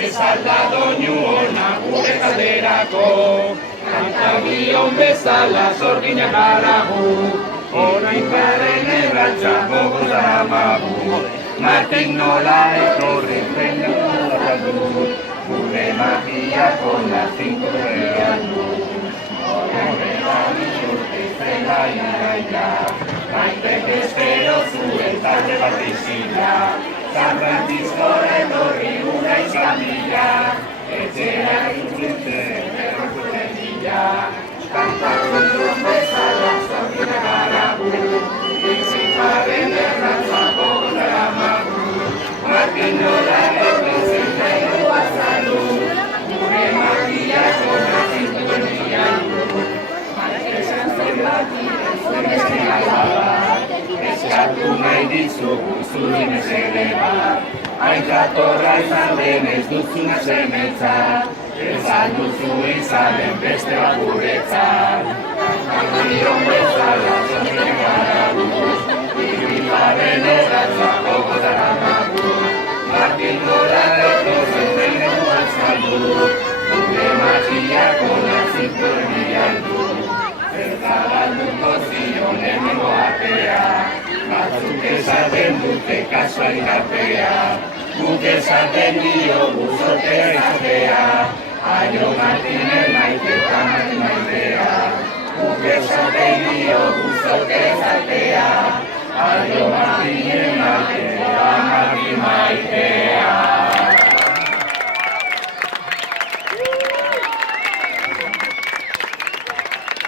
Esaldado nyuona gure kalderako, kantagion bezala zorgina garagu, orain garen erratza gogo daramagu, Martin nola etorri peinu du, gure magiako nazinko ean du. Horretan urte zela iraia, maitek espero zuen talde bat izila, San Francisco etorri una izamila, etxera itzultzen errokuten dila, kantatzen bezala zorgina garagu, bizitaren erratza gogo daramagu, Martin nola etortzen nahi azaldu, gure magiako nazintuen diandu, Marquesan zen bati ezbeste alabat, eskatu nahi dizugu zuri mesede bat, aitatorra izan den ez duzuna semetzat, ezan duzu izanen beste bat guretzat. Kantagion bezala zorgina garagu, ibilaren erratza gogo daramagu, Martin nola etortzen nahi azaldu, gure magiako nazintuen diandu, Zerzagalduko zion hemengo atea, batzuk esaten dute kasualitatea, guk esaten diogu zortea izatea, aio Martinen maite eta Martin maitea, guk esaten diogu zortea izatea, aio Martinen maite eta Martin maitea.